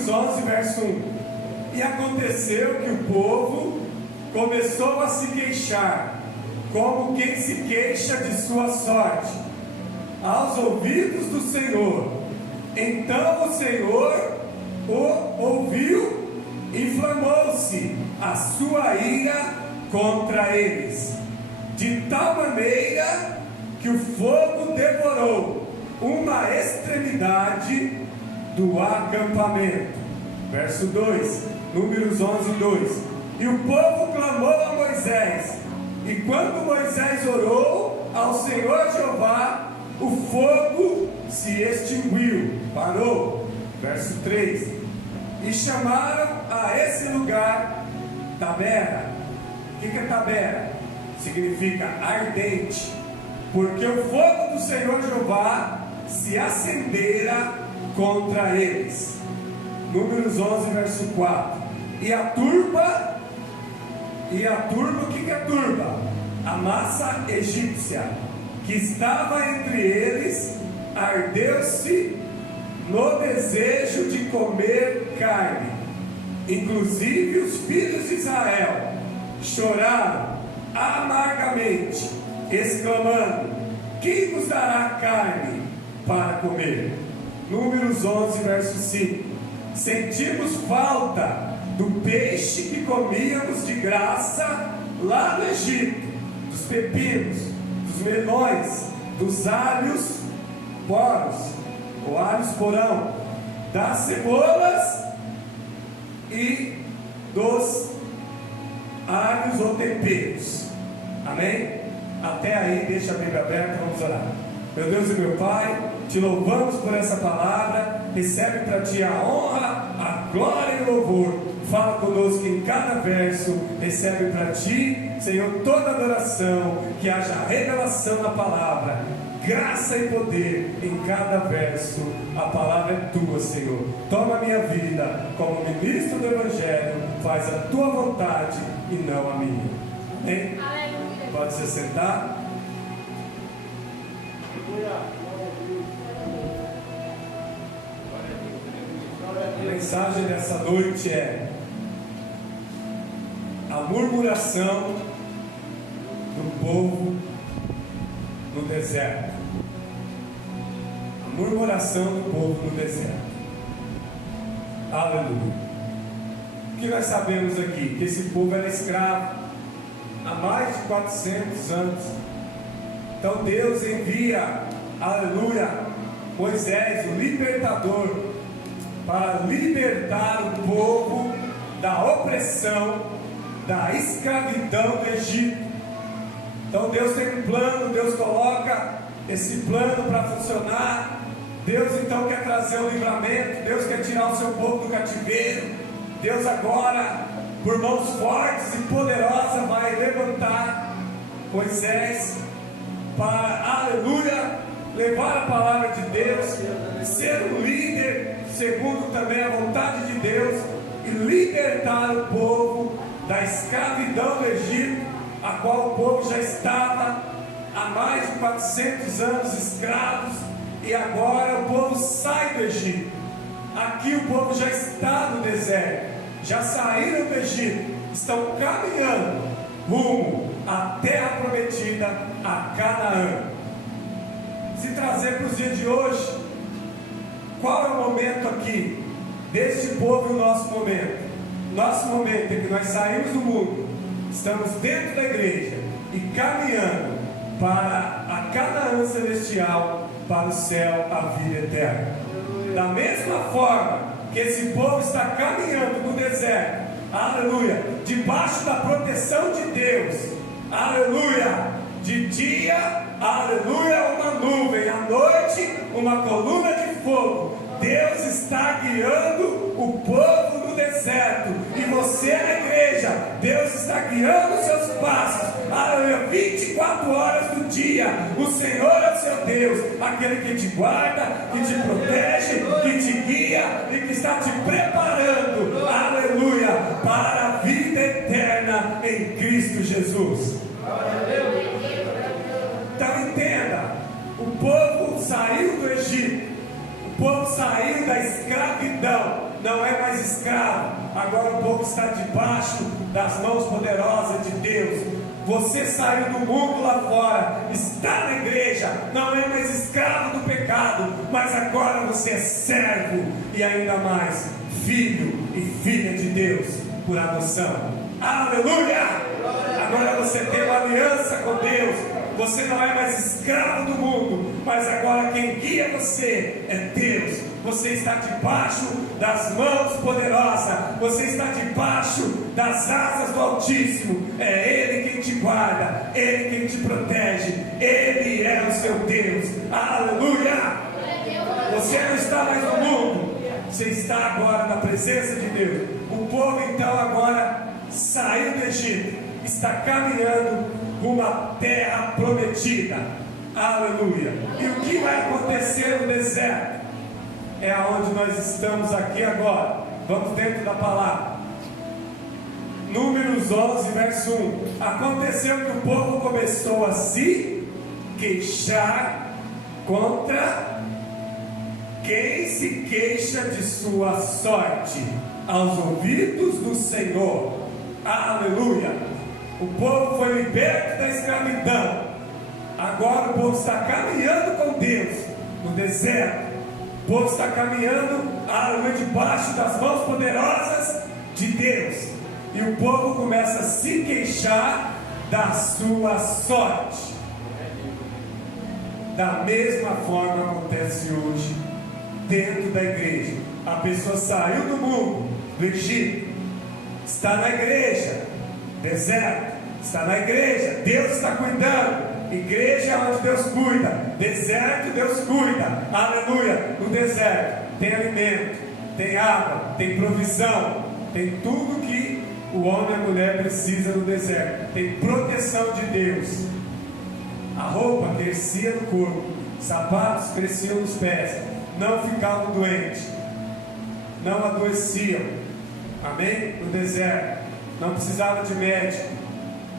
Números 11, verso 1. E aconteceu que o povo começou a se queixar, como quem se queixa de sua sorte, aos ouvidos do Senhor. Então o Senhor o ouviu, inflamou-se a sua ira contra eles, de tal maneira que o fogo devorou uma extremidade do acampamento. Verso 2, Números 11, 2. E o povo clamou a Moisés, e quando Moisés orou ao Senhor Jeová, o fogo se extinguiu, parou. Verso 3. E chamaram a esse lugar Tabera. O que é Tabera? Significa ardente, porque o fogo do Senhor Jeová se acendera contra eles. Números 11, verso 4. E a turba, o que é turba? A massa egípcia que estava entre eles ardeu-se no desejo de comer carne. Inclusive os filhos de Israel choraram amargamente, exclamando: quem nos dará carne para comer? Números 11, verso 5. Sentimos falta do peixe que comíamos de graça lá no Egito, dos pepinos, dos melões, dos alhos poros, ou alhos porão, das cebolas e dos alhos ou temperos. Amém? Até aí, deixa a Bíblia aberta, vamos orar. Meu Deus e meu Pai, te louvamos por essa palavra. Recebe para ti a honra, a glória e o louvor. Fala conosco em cada verso. Recebe para ti, Senhor, toda adoração. Que haja revelação na palavra, graça e poder em cada verso. A palavra é tua, Senhor. Toma a minha vida como ministro do Evangelho. Faz a tua vontade e não a minha. Amém? Aleluia. Pode se sentar. A mensagem dessa noite é a murmuração do povo no deserto. A murmuração do povo no deserto. Aleluia. O que nós sabemos aqui? Que esse povo era escravo há mais de 400 anos. Então Deus envia, aleluia, Moisés, o libertador, para libertar o povo da opressão, da escravidão do Egito. Então Deus tem um plano, Deus coloca esse plano para funcionar. Deus então quer trazer o livramento, Deus quer tirar o seu povo do cativeiro. Deus agora, por mãos fortes e poderosas, vai levantar Moisés para, aleluia, levar a palavra de Deus, ser um líder segundo também a vontade de Deus, e libertar o povo da escravidão do Egito, a qual o povo já estava há mais de 400 anos escravos, e agora o povo sai do Egito. Aqui o povo já está no deserto, já saíram do Egito, estão caminhando rumo à terra prometida, a Canaã. Se trazer para os dias de hoje, qual é o momento aqui deste povo e o nosso momento? Nosso momento é que nós saímos do mundo, estamos dentro da igreja e caminhando para a Canaã celestial, para o céu, a vida eterna. Da mesma forma que esse povo está caminhando no deserto, aleluia, debaixo da proteção de Deus, aleluia, de dia, aleluia, uma nuvem, à noite, uma coluna de fogo. Deus está guiando o povo no deserto, e você na igreja, Deus está guiando os seus passos, aleluia, 24 horas do dia. O Senhor é o seu Deus, aquele que te guarda, que te protege, que te guia e que está te preparando, aleluia, para a vida eterna em Cristo Jesus. Então entenda, o povo saiu do Egito, o povo saiu da escravidão, não é mais escravo, agora o povo está debaixo das mãos poderosas de Deus. Você saiu do mundo lá fora, está na igreja, não é mais escravo do pecado, mas agora você é servo e ainda mais filho e filha de Deus por adoção. Aleluia! Agora você tem uma aliança com Deus. Você não é mais escravo do mundo, mas agora quem guia você é Deus. Você está debaixo das mãos poderosas, você está debaixo das asas do Altíssimo. É Ele quem te guarda, Ele quem te protege, Ele é o seu Deus. Aleluia! Você não está mais no mundo, você está agora na presença de Deus. O povo então agora saiu do Egito, está caminhando rumo à terra prometida. Aleluia! E o que vai acontecer no deserto? É aonde nós estamos aqui agora. Vamos dentro da palavra. Números 11, verso 1. Aconteceu que o povo começou a se queixar contra quem se queixa de sua sorte aos ouvidos do Senhor. Aleluia! O povo foi liberto da escravidão. Agora o povo está caminhando com Deus no deserto. O povo está caminhando debaixo das mãos poderosas de Deus. E o povo começa a se queixar da sua sorte. Da mesma forma acontece hoje dentro da igreja. A pessoa saiu do mundo, do Egito, está na igreja, deserto, está na igreja, Deus está cuidando. Igreja onde Deus cuida, deserto Deus cuida, aleluia. No deserto tem alimento, tem água, tem provisão, tem tudo que o homem e a mulher precisa no deserto, tem proteção de Deus. A roupa crescia no corpo, sapatos cresciam nos pés, não ficavam doentes, não adoeciam, amém? No deserto, não precisava de médico,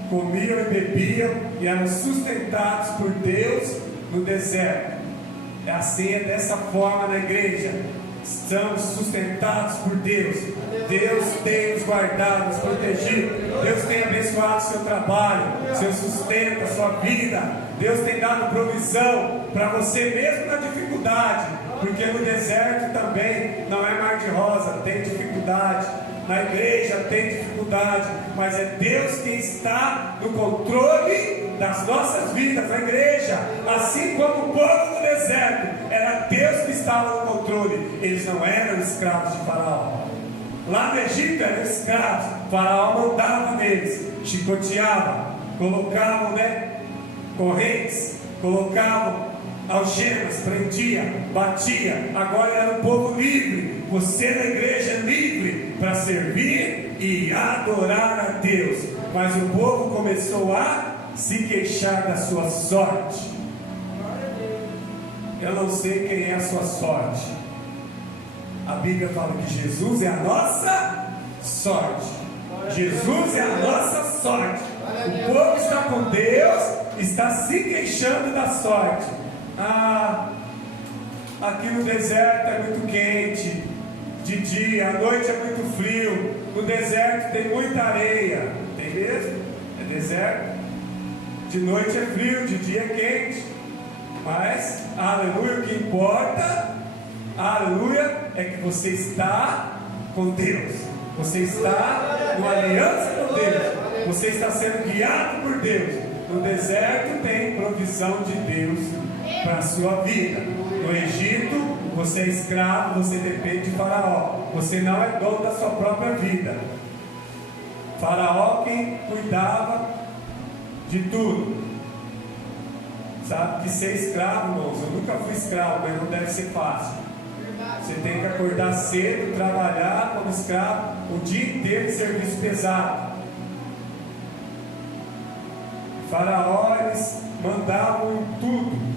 comiam e bebiam e eram sustentados por Deus no deserto. É assim, é dessa forma na igreja. Estamos sustentados por Deus. Deus tem nos guardado, nos protegido. Deus tem abençoado o seu trabalho, seu sustento, a sua vida. Deus tem dado provisão para você mesmo na dificuldade, porque no deserto também não é mar de rosa, tem dificuldade. Na igreja tem dificuldade, mas é Deus quem está no controle das nossas vidas. Na igreja, assim como o povo do deserto, era Deus que estava no controle. Eles não eram escravos de Faraó. Lá no Egito eram escravos. Faraó mandava neles, chicoteava, colocavam correntes, colocavam algemas, prendia, batia. Agora era um povo livre. Você na igreja é livre para servir e adorar a Deus. Mas o povo começou a se queixar da sua sorte. Eu não sei quem é a sua sorte. A Bíblia fala que Jesus é a nossa sorte. Jesus é a nossa sorte. O povo está com Deus, está se queixando da sorte. Aqui no deserto é muito quente de dia, à noite é muito frio. No deserto tem muita areia. Tem mesmo? É deserto. De noite é frio, de dia é quente. Mas, aleluia, o que importa, aleluia, é que você está com Deus. Você está numa aliança com Deus. Você está sendo guiado por Deus. No deserto tem provisão de Deus para a sua vida. No Egito, você é escravo, você depende de Faraó. Você não é dono da sua própria vida. Faraó quem cuidava de tudo. Sabe que ser escravo, irmãos, eu nunca fui escravo, mas não deve ser fácil. Você tem que acordar cedo, trabalhar como escravo o dia inteiro de serviço pesado. Faraó, eles mandavam em tudo.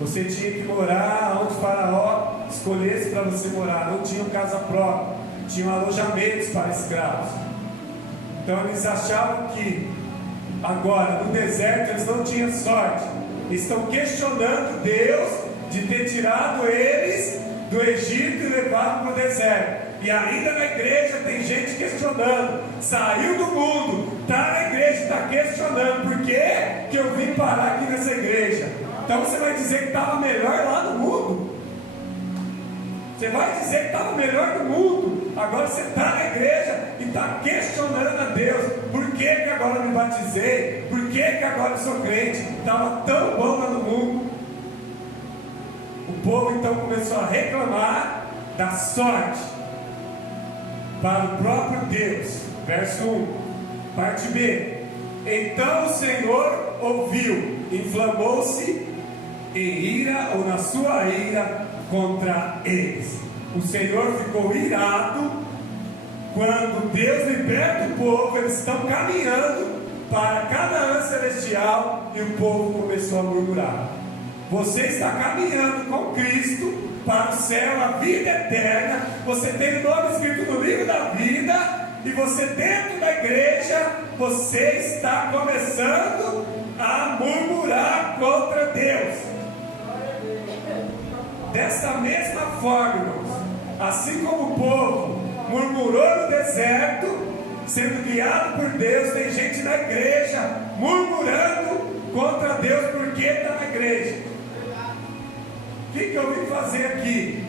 Você tinha que morar onde Faraó escolhesse para você morar. Não tinha casa própria, tinham alojamentos para escravos. Então eles achavam que agora no deserto eles não tinham sorte. Estão questionando Deus de ter tirado eles do Egito e levado para o deserto. E ainda na igreja tem gente questionando. Saiu do mundo, está na igreja, está questionando. Por que eu vim parar aqui nessa igreja? Então você vai dizer que estava melhor lá no mundo? Você vai dizer que estava melhor no mundo? Agora você está na igreja e está questionando a Deus. Por que agora eu me batizei? Por que agora eu sou crente? Estava tão bom lá no mundo. O povo então começou a reclamar da sorte para o próprio Deus. Verso 1, parte B. Então o Senhor ouviu, inflamou-se em ira, ou na sua ira, contra eles. O Senhor ficou irado quando Deus liberta o povo. Eles estão caminhando para Canaã celestial e o povo começou a murmurar. Você está caminhando com Cristo para o céu, a vida eterna. Você tem o nome escrito no livro da vida. E você dentro da igreja, você está começando a murmurar contra Deus. Dessa mesma forma, irmãos, assim como o povo murmurou no deserto, sendo guiado por Deus, tem gente na igreja murmurando contra Deus porque está na igreja. O que eu vim fazer aqui?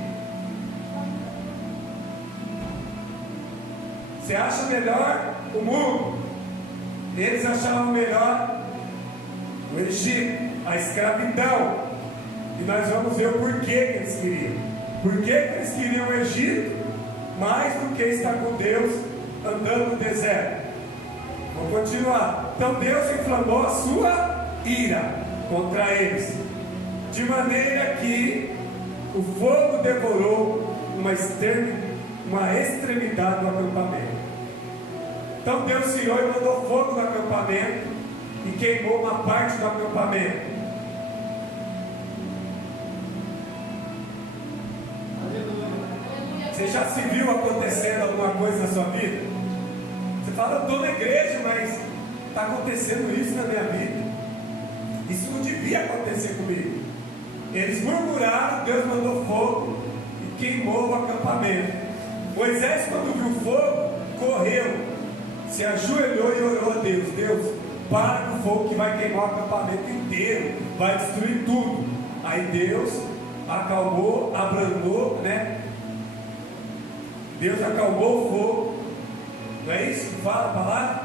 Você acha melhor o mundo? Eles achavam melhor o Egito, a escravidão. E nós vamos ver o porquê que eles queriam. Por que eles queriam o Egito mais do que estar com Deus andando no deserto? Vamos continuar. Então Deus inflamou a sua ira contra eles, de maneira que o fogo devorou uma extremidade do acampamento. Então Deus se irou e mandou fogo no acampamento e queimou uma parte do acampamento. Você já se viu acontecendo alguma coisa na sua vida? Você fala, eu estou na igreja, mas está acontecendo isso na minha vida. Isso não devia acontecer comigo. Eles murmuraram, Deus mandou fogo e queimou o acampamento. Moisés, quando viu o fogo, correu, se ajoelhou e orou a Deus. Deus, para com o fogo que vai queimar o acampamento inteiro, vai destruir tudo. Aí Deus acalmou, abrandou, né? Deus acalmou o fogo. Não é isso que fala a palavra?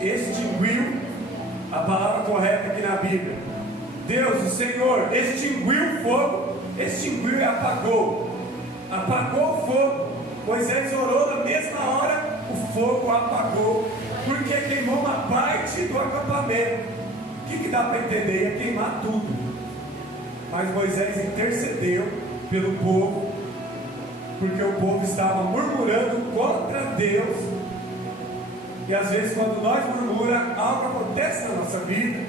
Extinguiu, a palavra correta aqui na Bíblia. Deus, o Senhor, extinguiu o fogo. Extinguiu e apagou. Apagou o fogo. Moisés orou na mesma hora, o fogo apagou, porque queimou uma parte do acampamento. O que dá para entender? Ia queimar tudo. Mas Moisés intercedeu pelo povo, porque o povo estava murmurando contra Deus. E às vezes quando nós murmuramos, algo acontece na nossa vida,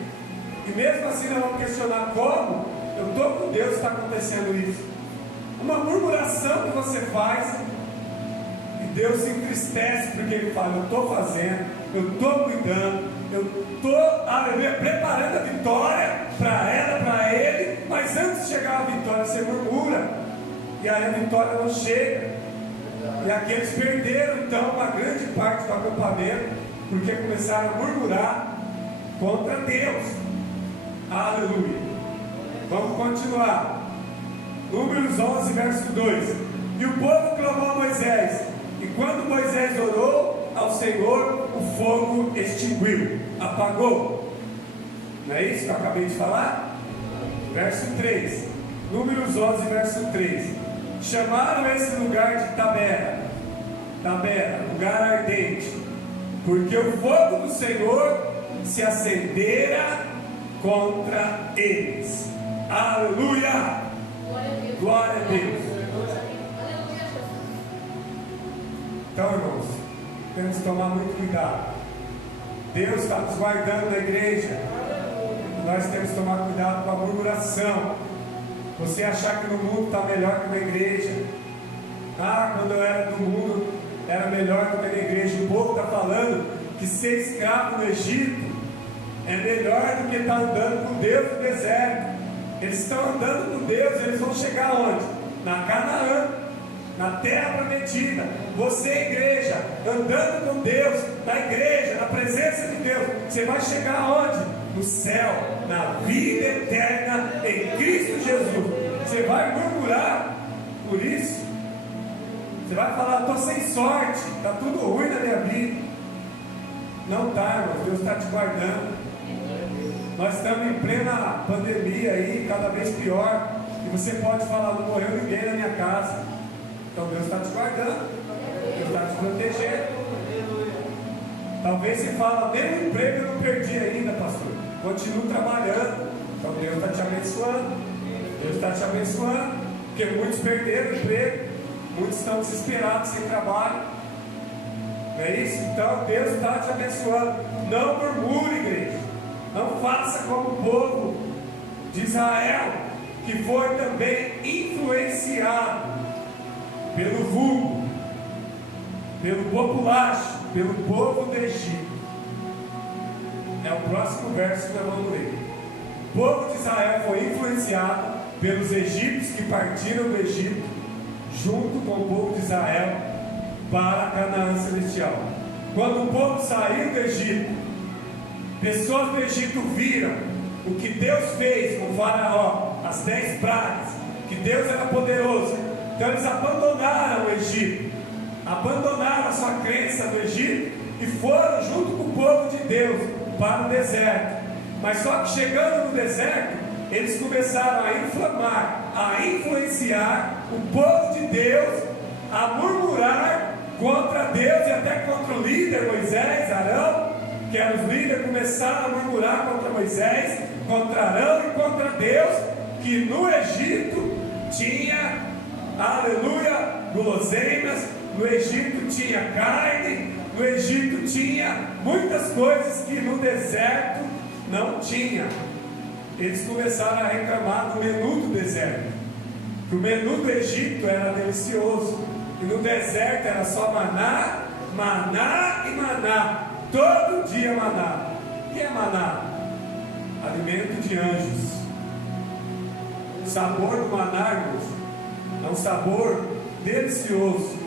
e mesmo assim nós vamos questionar como eu estou com Deus, está acontecendo isso. Uma murmuração que você faz, e Deus se entristece, porque Ele fala, eu estou fazendo, eu estou cuidando, eu estou preparando a vitória para ela, para ele, mas antes de chegar a vitória você murmura, e aí a vitória não chega. E aqueles perderam então uma grande parte do acampamento, porque começaram a murmurar contra Deus. Aleluia. Vamos continuar. Números 11, verso 2. E o povo clamou a Moisés, e quando Moisés orou ao Senhor, o fogo extinguiu, apagou. Não é isso que eu acabei de falar? Verso 3. Números 11, verso 3. Chamaram esse lugar de Tabera, lugar ardente, porque o fogo do Senhor se acendera contra eles. Aleluia! Glória a Deus. Então, irmãos, temos que tomar muito cuidado. Deus está nos guardando na igreja. Nós temos que tomar cuidado com a murmuração. Você achar que no mundo está melhor que na igreja. Quando eu era do mundo era melhor do que na igreja. O povo está falando que ser escravo no Egito é melhor do que estar andando com Deus no deserto. Eles estão andando com Deus, eles vão chegar onde? na Canaã, na terra prometida. Você, igreja, andando com Deus, na igreja, na presença de Deus, você vai chegar aonde? No céu, na vida eterna em Cristo Jesus. Você vai murmurar por isso? Você vai falar: estou sem sorte, está tudo ruim na minha vida. Não está, irmão, Deus está te guardando. Nós estamos em plena pandemia aí, cada vez pior. E você pode falar: não morreu ninguém na minha casa. Então Deus está te guardando, Deus está te protegendo. Talvez você fala: nem o emprego eu não perdi ainda, pastor, continuo trabalhando. Então Deus está te abençoando, Deus está te abençoando, porque muitos perderam o emprego, muitos estão desesperados sem trabalho. Não é isso? Então Deus está te abençoando. Não murmure, igreja, não faça como o povo de Israel, que foi também influenciado pelo vulgo, pelo populacho, pelo povo do Egito. É o próximo verso que nós vamos ler. O povo de Israel foi influenciado pelos egípcios que partiram do Egito, junto com o povo de Israel, para a Canaã celestial. Quando o povo saiu do Egito, pessoas do Egito viram o que Deus fez com o Faraó, as 10 pragas, que Deus era poderoso. Então eles abandonaram o Egito, abandonaram a sua crença no Egito e foram junto com o povo de Deus para o deserto. Mas só que chegando no deserto, eles começaram a inflamar, a influenciar o povo de Deus, a murmurar contra Deus e até contra o líder Moisés, Arão, que eram os líderes. Começaram a murmurar contra Moisés, contra Arão e contra Deus, que no Egito tinha, aleluia, guloseimas, no Egito tinha carne, no Egito tinha muitas coisas que no deserto não tinha. Eles começaram a reclamar do menu do deserto, que o menu do Egito era delicioso, e no deserto era só maná, maná e maná, todo dia maná. O que é maná? Alimento de anjos. O sabor do maná, irmãos, é um sabor delicioso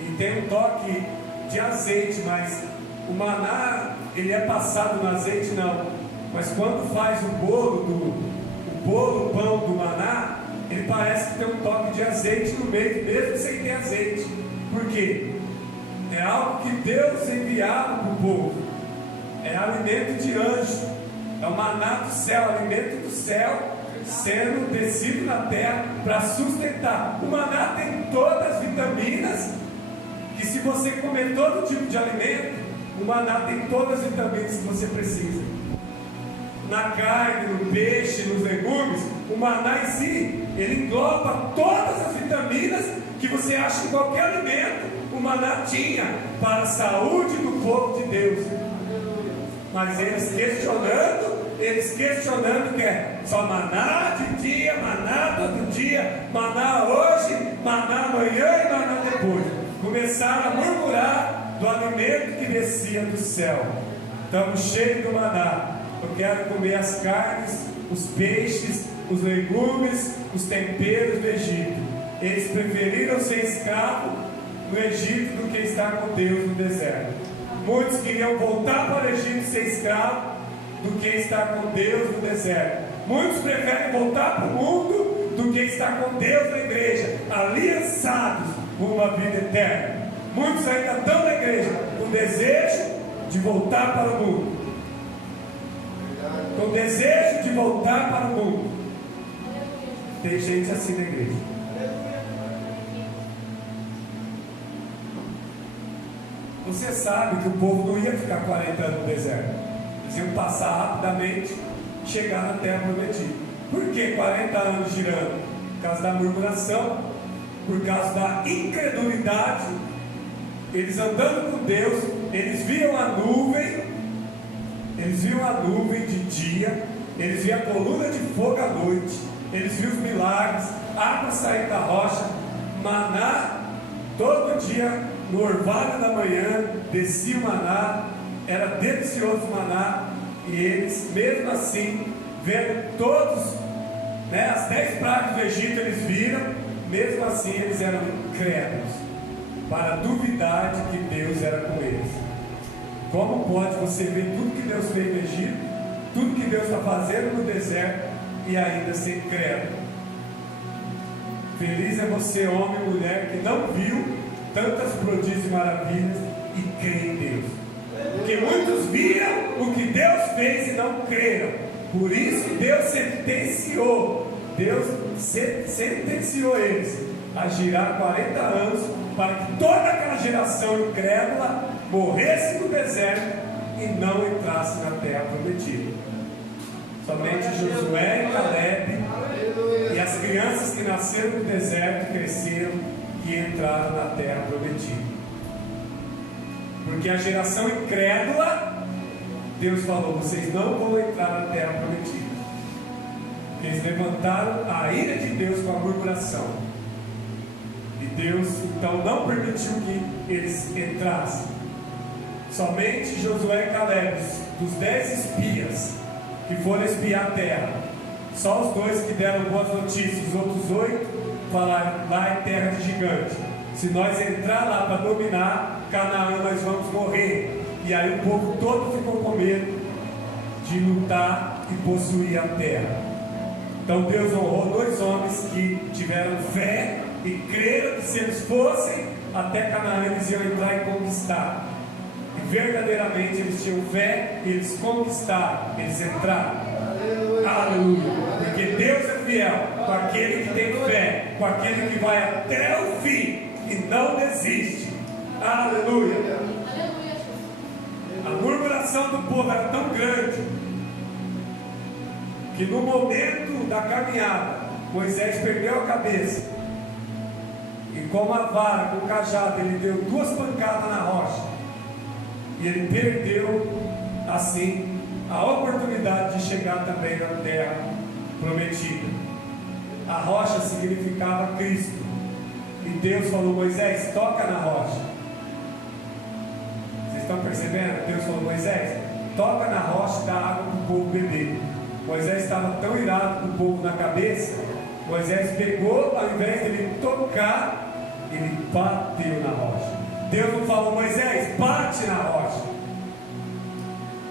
e tem um toque de azeite, mas o maná, ele é passado no azeite não, mas quando faz o pão do maná, ele parece que tem um toque de azeite no meio, mesmo sem ter azeite. Por quê? É algo que Deus enviava para o povo, é alimento de anjo, é o maná do céu, alimento do céu, sendo descido na terra para sustentar. O maná tem todas as vitaminas, que se você comer todo tipo de alimento, o maná tem todas as vitaminas que você precisa. Na carne, no peixe, nos legumes, o maná em si, ele engloba todas as vitaminas que você acha em qualquer alimento. O maná tinha para a saúde do povo de Deus. Mas eles questionando que é só maná de dia, maná todo dia, maná hoje, maná amanhã e maná depois. Começaram a murmurar do alimento que descia do céu. Estamos cheios do maná. Eu quero comer as carnes, os peixes, os legumes, os temperos do Egito. Eles preferiram ser escravos no Egito do que estar com Deus no deserto. Muitos queriam voltar para o Egito e ser escravo do que estar com Deus no deserto. Muitos preferem voltar para o mundo do que estar com Deus na igreja, aliançados com uma vida eterna. Muitos ainda estão na igreja com desejo de voltar para o mundo, com desejo de voltar para o mundo. Tem gente assim na igreja. Você sabe que o povo não ia ficar 40 anos no deserto. Eles iam passar rapidamente, chegar na terra prometida. Por que 40 anos girando? Por causa da murmuração, por causa da incredulidade. Eles andando com Deus, eles viam a nuvem de dia, eles viam a coluna de fogo à noite, eles viam os milagres, água saindo da rocha, maná todo dia. No orvalho da manhã descia o maná, era delicioso o maná, e eles mesmo assim, vendo todos, as 10 pragas do Egito, eles viram, mesmo assim eles eram incrédulos, para duvidar de que Deus era com eles. Como pode você ver tudo que Deus fez no Egito, tudo que Deus está fazendo no deserto e ainda ser incrédulo? Feliz é você, homem e mulher, que não viu tantas prodígios e maravilhas e crê em Deus. Porque muitos viram o que Deus fez e não creram. Por isso Deus sentenciou eles a girar 40 anos para que toda aquela geração incrédula morresse no deserto e não entrasse na terra prometida. Somente Josué e Caleb e as crianças que nasceram no deserto cresceram e entraram na terra prometida. Porque a geração incrédula, Deus falou: vocês não vão entrar na terra prometida. Eles levantaram a ira de Deus com a murmuração. E Deus então não permitiu que eles entrassem. Somente Josué e Caleb, dos 10 espias que foram espiar a terra, só os 2 que deram boas notícias, os outros 8 falaram: lá é terra de gigante. Se nós entrar lá para dominar Canaã, nós vamos morrer. E aí o povo todo ficou com medo de lutar e possuir a terra. Então Deus honrou 2 homens que tiveram fé e creram que se eles fossem até Canaã, eles iam entrar e conquistar. E verdadeiramente eles tinham fé e eles conquistaram, eles entraram. Aleluia! Porque Deus é fiel com aquele que tem fé, com aquele que vai até o fim e não desiste. Aleluia! A murmuração do povo era tão grande que no momento da caminhada Moisés perdeu a cabeça e com uma vara, com um cajado, ele deu 2 pancadas na rocha e ele perdeu assim a oportunidade de chegar também na terra prometida. A rocha significava Cristo e Deus falou: Moisés, toca na rocha. Vocês estão percebendo? Deus falou: Moisés, toca na rocha e dá água para o povo beber. Moisés estava tão irado com o povo na cabeça, Moisés pegou, ao invés de ele tocar, ele bateu na rocha. Deus não falou: Moisés, bate na rocha,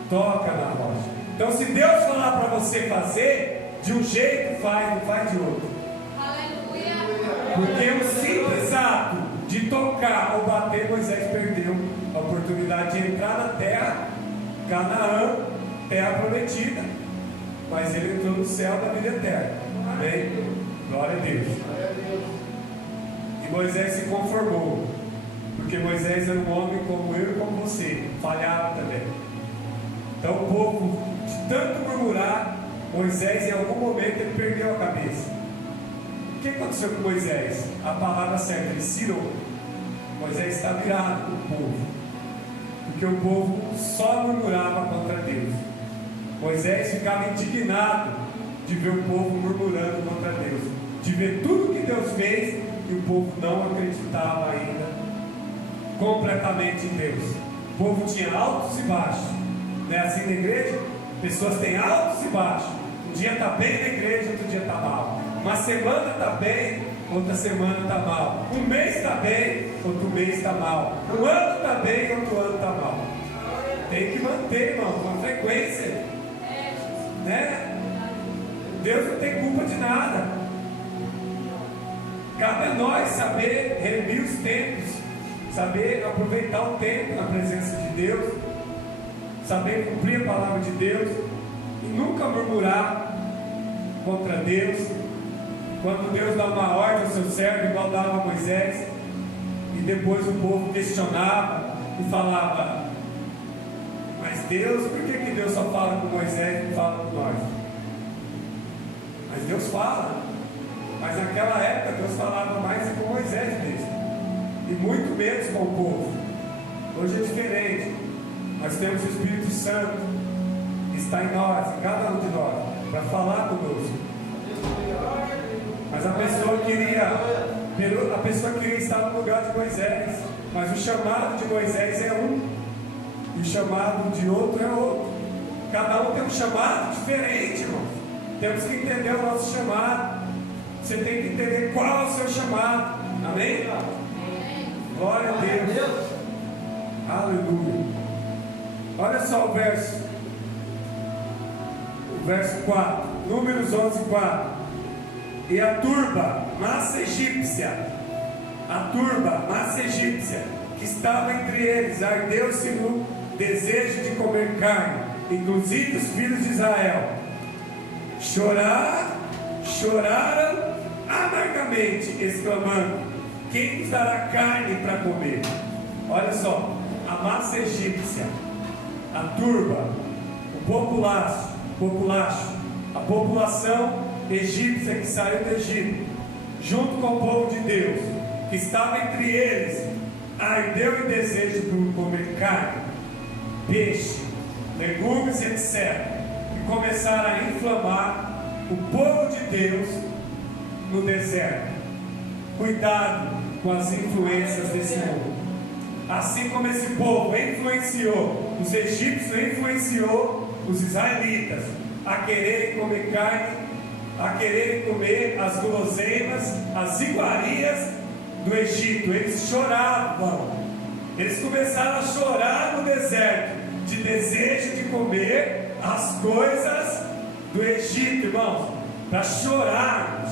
toca na rocha. Então, se Deus falar para você fazer, de um jeito faz, não faz de outro. Porque o simples ato de tocar ou bater, Moisés perdeu a oportunidade de entrar na terra, Canaã, terra prometida. Mas ele entrou no céu da vida eterna. Amém? Glória a Deus. E Moisés se conformou, porque Moisés era um homem como eu e como você, falhava também. Então o povo, de tanto murmurar, Moisés em algum momento ele perdeu a cabeça. O que aconteceu com Moisés? A palavra certa, ele cirou. Moisés está virado com o povo, porque o povo só murmurava contra Deus. Moisés ficava indignado de ver o povo murmurando contra Deus, de ver tudo que Deus fez e o povo não acreditava ainda completamente em Deus. O povo tinha altos e baixos, não é assim na igreja? Pessoas têm altos e baixos. Um dia está bem na igreja, outro dia está mal. Uma semana está bem, outra semana está mal. Um mês está bem, outro mês está mal. Um ano está bem, outro ano está mal. Tem que manter, irmão, com frequência, né? Deus não tem culpa de nada. Cabe a nós saber remir os tempos, saber aproveitar o tempo na presença de Deus, saber cumprir a palavra de Deus e nunca murmurar contra Deus. Quando Deus dá uma ordem ao seu servo, igual dava a Moisés, e depois o povo questionava e falava: mas Deus, por que Deus só fala com Moisés e não fala com nós? Mas Deus fala. Mas naquela época Deus falava mais com Moisés mesmo, e muito menos com o povo. Hoje é diferente. Nós temos o Espírito Santo que está em nós, em cada um de nós, para falar conosco. Mas a pessoa queria estar no lugar de Moisés, mas o chamado de Moisés é um, e o chamado de outro é outro. Cada um tem um chamado diferente, irmão. Temos que entender o nosso chamado. Você tem que entender qual é o seu chamado. Amém? Glória a Deus. Aleluia. Olha só o verso 4, Números 11, 4. E a turba, massa egípcia, que estava entre eles, ardeu-se no desejo de comer carne, inclusive os filhos de Israel. Choraram amargamente, exclamando: quem nos dará carne para comer? Olha só, a massa egípcia, a turba, o populacho, a população egípcia que saiu do Egito, junto com o povo de Deus, que estava entre eles, ardeu em desejo por comer carne, peixe, legumes, etc. E começaram a inflamar o povo de Deus no deserto. Cuidado com as influências desse mundo. Assim como esse povo influenciou os egípcios, influenciou os israelitas a quererem comer carne, a quererem comer as guloseimas, as iguarias do Egito. Eles choravam, eles começaram a chorar no deserto, de desejo de comer as coisas do Egito, irmãos. Para chorar, a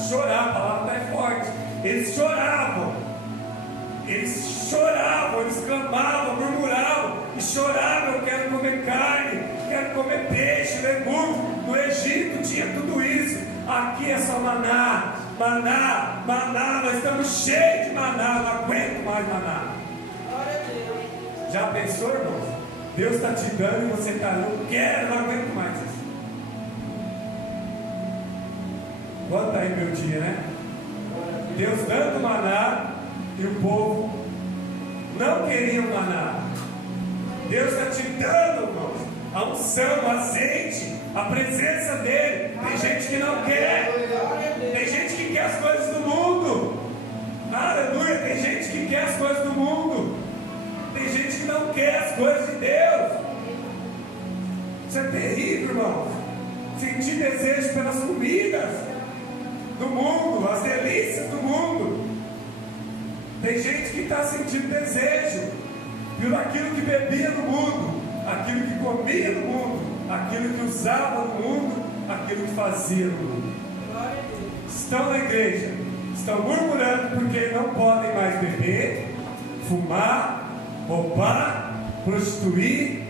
palavra é forte. Eles choravam, eles clamavam, murmuravam e choravam: eu quero comer carne, quero comer peixe, legumes. No Egito tinha tudo isso. Aqui é só maná, nós estamos cheios de maná, não aguento mais maná. Já pensou, irmãos? Deus está te dando e você está: não quero, não aguento mais isso. Bota aí meu dia, né? Deus dando maná e o povo não queria o maná. Deus está te dando, irmãos, a unção, o azeite, a presença dele. Tem gente que não quer, tem gente que quer as coisas do mundo. Aleluia, tem gente que quer as coisas do mundo, tem gente que não quer as coisas de Deus. Isso é terrível, irmãos. Sentir desejo pelas comidas do mundo, as delícias do mundo. Tem gente que está sentindo desejo pelo aquilo que bebia no mundo, aquilo que comia no mundo, aquilo que usava no mundo, aquilo que fazia no mundo. Estão na igreja, estão murmurando porque não podem mais beber, fumar, roubar, prostituir,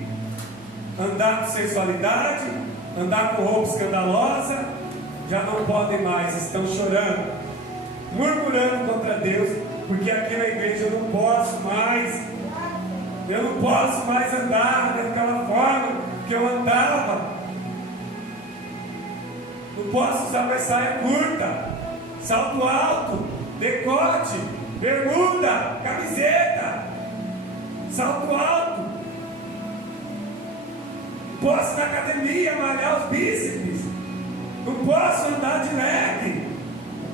andar com sensualidade, andar com roupa escandalosa. Já não podem mais, estão chorando, murmurando contra Deus, porque aqui na igreja eu não posso mais andar daquela forma que eu andava, não posso usar mais saia curta, salto alto, decote, bermuda, camiseta, salto alto, não posso ir na academia malhar os bíceps, não posso andar de leve,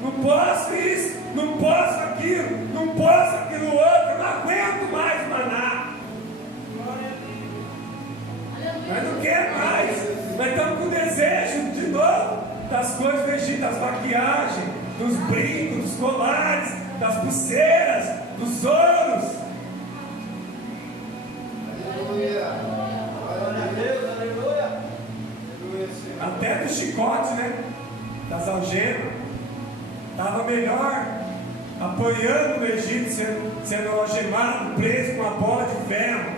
não posso isso, não posso aquilo, não posso aquilo outro, eu não aguento mais maná. Mas não quero mais, nós estamos com desejo de novo das coisas do Egito, das maquiagens, dos brincos, dos colares, das pulseiras, dos ouros. Aleluia. Glória a Deus, aleluia. Até do chicote, né? Das algemas. Estava melhor apanhando no Egito, sendo algemado, preso com uma bola de ferro,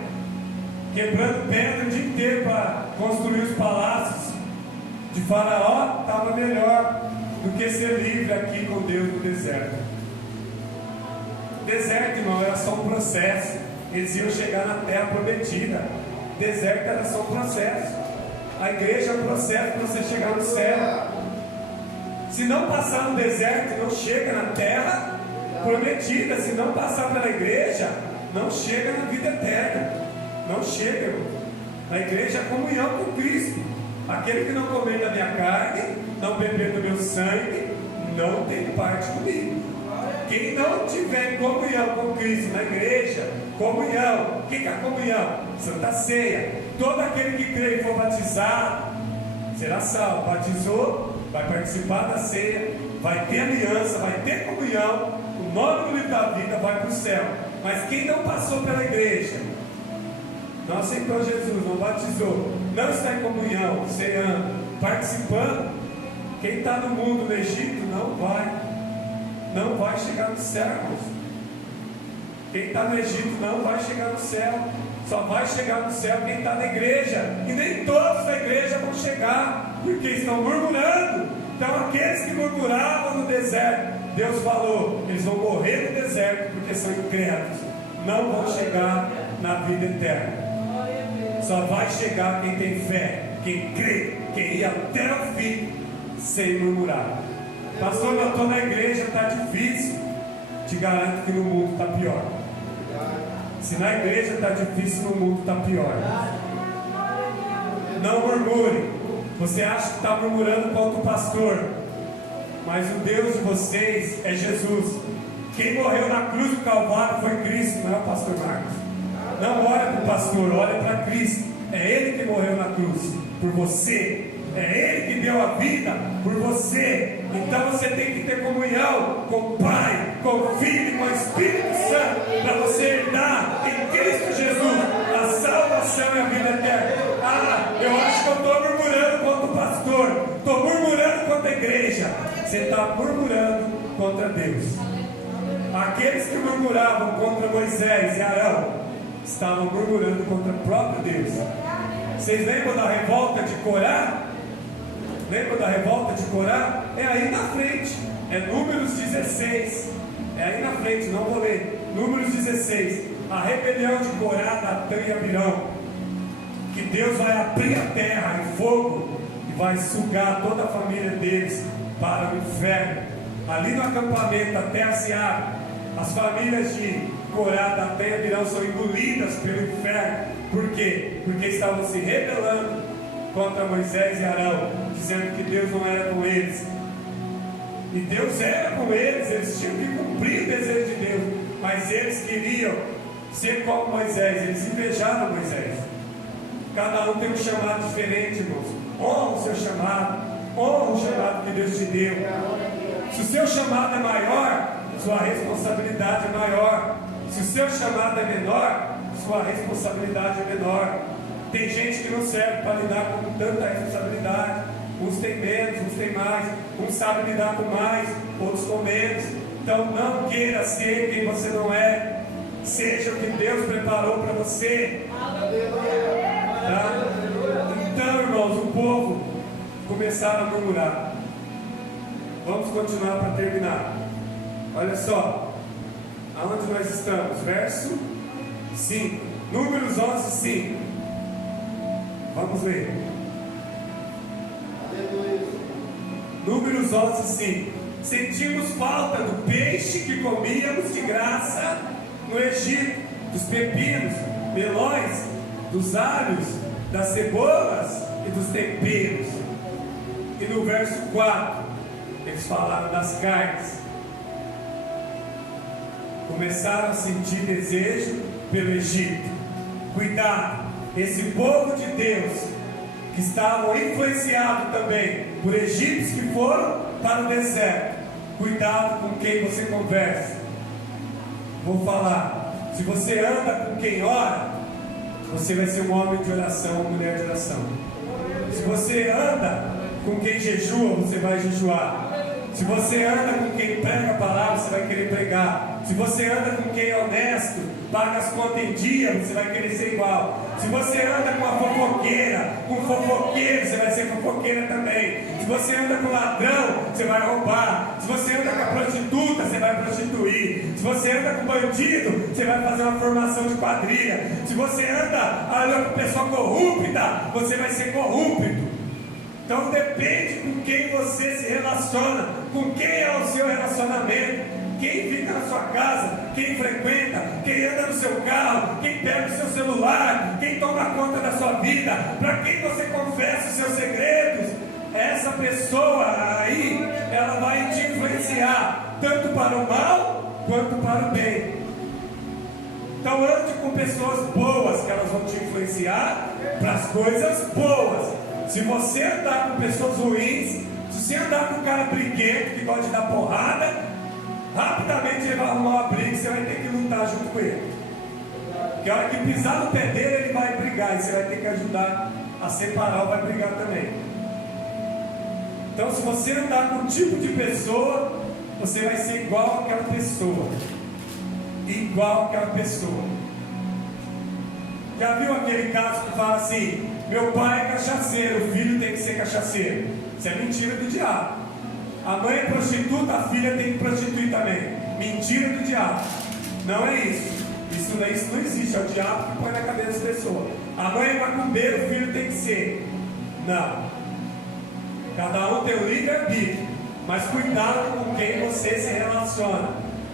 quebrando pedra o dia inteiro para construir os palácios de Faraó. Estava melhor do que ser livre aqui com Deus no deserto. O deserto, irmão, era só um processo. Eles iam chegar na terra prometida. O deserto era só um processo. A igreja é um processo para você chegar no céu. Se não passar no deserto, não chega na terra prometida. Se não passar pela igreja, não chega na vida eterna. Não chega, irmão. Na igreja é comunhão com Cristo. Aquele que não comer da minha carne, não beber do meu sangue, não tem parte comigo. Quem não tiver comunhão com Cristo na igreja, comunhão, o que é a comunhão? Santa Ceia. Todo aquele que crê e for batizado será salvo. Batizou, vai participar da ceia, vai ter aliança, vai ter comunhão, o nome do livro da vida vai para o céu. Mas quem não passou pela igreja, não aceitou Jesus, não batizou, não está em comunhão, ceando, participando, quem está no mundo, no Egito, não vai chegar no céu, irmãos. Quem está no Egito não vai chegar no céu. Só vai chegar no céu quem está na igreja. E nem todos da igreja vão chegar, porque estão murmurando. Então aqueles que murmuravam no deserto, Deus falou, eles vão morrer no deserto, porque são incrédulos. Não vão chegar na vida eterna. Só vai chegar quem tem fé, quem crê, quem ir até o fim, sem murmurar. Pastor, eu estou na igreja, está difícil. Te garanto que no mundo está pior. Se na igreja está difícil, no mundo está pior. Não murmure. Você acha que está murmurando contra o pastor, mas o Deus de vocês é Jesus. Quem morreu na cruz do Calvário foi Cristo, não é o pastor Marcos. Não olha para o pastor, olha para Cristo. É Ele que morreu na cruz por você. É Ele que deu a vida por você. Então você tem que ter comunhão com o Pai, com o Filho e com o Espírito Santo, para você herdar em Cristo Jesus a salvação e a vida eterna. Eu acho que eu estou murmurando contra o pastor, estou murmurando contra a igreja. Você está murmurando contra Deus. Aqueles que murmuravam contra Moisés e Arão estavam murmurando contra o próprio Deus. Vocês lembram da revolta de Corá? Lembra da revolta de Corá? É aí na frente, é Números 16. É aí na frente, não vou ler. Números 16. A rebelião de Corá, Datã e Abirão. Que Deus vai abrir a terra em fogo e vai sugar toda a família deles para o inferno. Ali no acampamento, a terra se abre. As famílias de Corá, Datã e Abirão são engolidas pelo inferno. Por quê? Porque estavam se rebelando contra Moisés e Arão, dizendo que Deus não era com eles. E Deus era com eles, eles tinham que cumprir o desejo de Deus, mas eles queriam ser como Moisés, eles invejaram Moisés. Cada um tem um chamado diferente, irmãos. Honra o seu chamado, honra o chamado que Deus te deu. Se o seu chamado é maior, sua responsabilidade é maior. Se o seu chamado é menor, sua responsabilidade é menor. Tem gente que não serve para lidar com tanta responsabilidade. Uns têm menos, uns têm mais. Uns sabem lidar com mais, outros com menos. Então não queira ser quem você não é. Seja o que Deus preparou para você. Tá? Então, irmãos, o povo começaram a murmurar. Vamos continuar para terminar. Olha só. Aonde nós estamos? Verso 5. Números 11, 5. Vamos ler. Números 11, 5. Sentimos falta do peixe que comíamos de graça no Egito, dos pepinos, melões, dos alhos, das cebolas e dos temperos. E no verso 4, eles falaram das carnes. Começaram a sentir desejo pelo Egito. Cuidado! Esse povo de Deus, que estavam influenciados também por egípcios que foram para o deserto, cuidado com quem você conversa. Vou falar, se você anda com quem ora, você vai ser um homem de oração, uma mulher de oração. Se você anda com quem jejua, você vai jejuar. Se você anda com quem prega a palavra, você vai querer pregar. Se você anda com quem é honesto, paga as contas em dia, você vai querer ser igual. Se você anda com a fofoqueira, com fofoqueiro, você vai ser fofoqueira também. Se você anda com ladrão, você vai roubar. Se você anda com a prostituta, você vai prostituir. Se você anda com bandido, você vai fazer uma formação de quadrilha. Se você anda com pessoa corrupta, você vai ser corrupto. Então depende com quem você se relaciona, com quem é o seu relacionamento. Quem fica na sua casa, quem frequenta, quem anda no seu carro, quem pega o seu celular, quem toma conta da sua vida, para quem você confessa os seus segredos, essa pessoa aí, ela vai te influenciar, tanto para o mal, quanto para o bem. Então ande com pessoas boas, que elas vão te influenciar para as coisas boas. Se você andar com pessoas ruins, se o você andar com um cara briguento que gosta de dar porrada, rapidamente ele vai arrumar uma briga e você vai ter que lutar junto com ele. Porque a hora que pisar no pé dele, ele vai brigar e você vai ter que ajudar a separar ou vai brigar também. Então, se você andar com um tipo de pessoa, você vai ser igual àquela pessoa. Igual àquela pessoa. Já viu aquele caso que fala assim: meu pai é cachaceiro, o filho tem que ser cachaceiro? Isso é mentira do diabo. A mãe é prostituta, a filha tem que prostituir também. Mentira do diabo. Não é isso. Isso não existe. É o diabo que põe na cabeça das pessoas. A mãe é macumbeira, o filho tem que ser. Não. Cada um tem o livre-arbítrio. Mas cuidado com quem você se relaciona.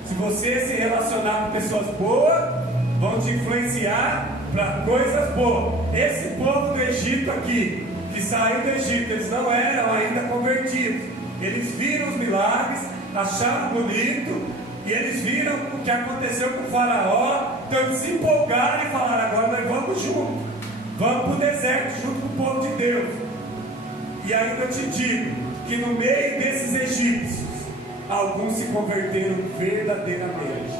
Se você se relacionar com pessoas boas, vão te influenciar para coisas boas. Esse povo do Egito aqui, que saiu do Egito, eles não eram ainda convertidos. Eles viram os milagres, acharam bonito, e eles viram o que aconteceu com o faraó. Então eles se empolgaram e falaram: agora nós vamos junto, vamos para o deserto junto com o povo de Deus. E ainda te digo que no meio desses egípcios, alguns se converteram verdadeiramente,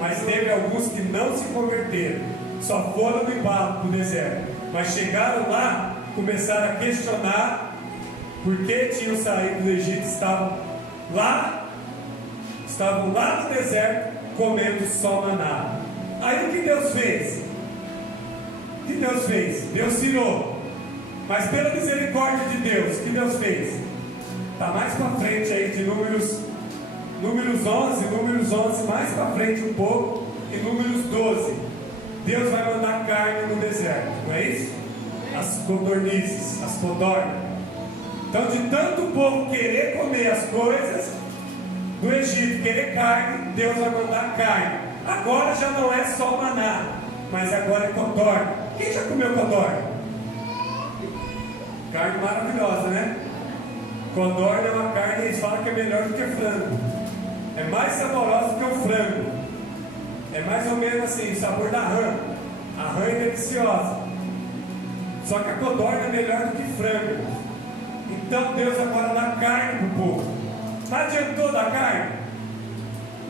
mas teve alguns que não se converteram, só foram no embalo para o deserto, mas chegaram lá, começaram a questionar por que tinham saído do Egito, estavam lá no deserto comendo só maná. Aí o que Deus fez? O que Deus fez? Deus tirou, mas pela misericórdia de Deus, o que Deus fez? Está mais para frente aí de Números 11, mais para frente um pouco, em Números 12. Deus vai mandar carne no deserto, não é isso? As codornizes, as codornas. Então, de tanto o povo querer comer as coisas do Egito, querer carne, Deus vai mandar carne. Agora já não é só maná, mas agora é codorna. Quem já comeu codorna? Carne maravilhosa, né? Codorna é uma carne, eles falam que é melhor do que frango. É mais saborosa do que o frango. É mais ou menos assim, o sabor da rã. A rã é deliciosa. Só que a codorna é melhor do que frango. Então Deus agora dá carne para o povo. Não adiantou dar carne?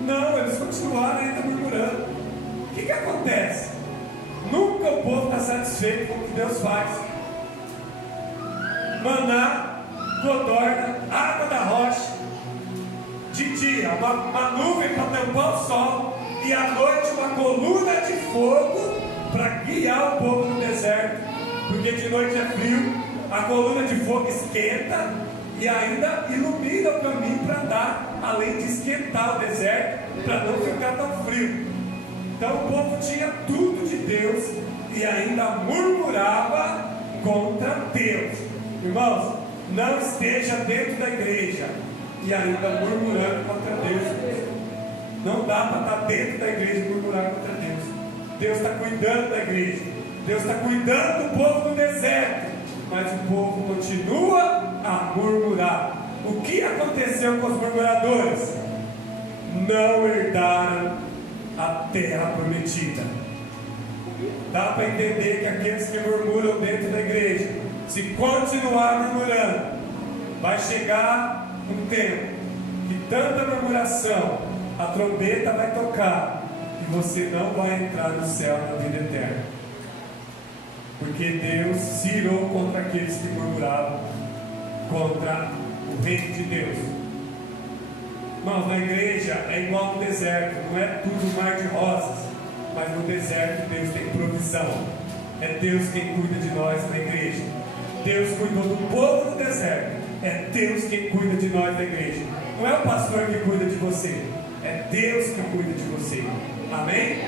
Não, eles continuaram ainda murmurando. O que acontece? Nunca o povo está satisfeito com o que Deus faz. Maná, codorna, água da rocha. De dia, uma nuvem para tampar o sol. E à noite, uma coluna de fogo para guiar o povo no deserto. Porque de noite é frio, a coluna de fogo esquenta e ainda ilumina o caminho para andar, além de esquentar o deserto, para não ficar tão frio. Então o povo tinha tudo de Deus e ainda murmurava contra Deus. Irmãos, não esteja dentro da igreja e ainda murmurando contra Deus. Não dá para estar dentro da igreja e murmurar contra Deus. Deus está cuidando da igreja. Deus está cuidando do povo no deserto. Mas o povo continua a murmurar. O que aconteceu com os murmuradores? Não herdaram a terra prometida. Dá para entender que aqueles que murmuram dentro da igreja, se continuar murmurando, vai chegar um tempo que tanta murmuração, a trombeta vai tocar e você não vai entrar no céu na vida eterna. Porque Deus se irou contra aqueles que murmuravam contra o reino de Deus. Irmãos, na igreja é igual no deserto, não é tudo mar de rosas, mas no deserto Deus tem provisão. É Deus quem cuida de nós na igreja. Deus cuidou do povo no deserto. É Deus quem cuida de nós na igreja. Não é o pastor que cuida de você, é Deus que cuida de você. Amém?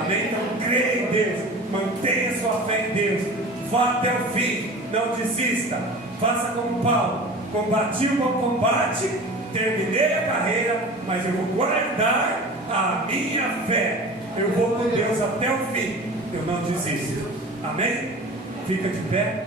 Amém? Então creia em Deus, mantenha sua fé em Deus, vá até o fim, não desista. Faça como Paulo: combati o bom combate, terminei a carreira, mas eu vou guardar a minha fé. Eu vou com Deus até o fim, eu não desisto. Amém? Fica de pé.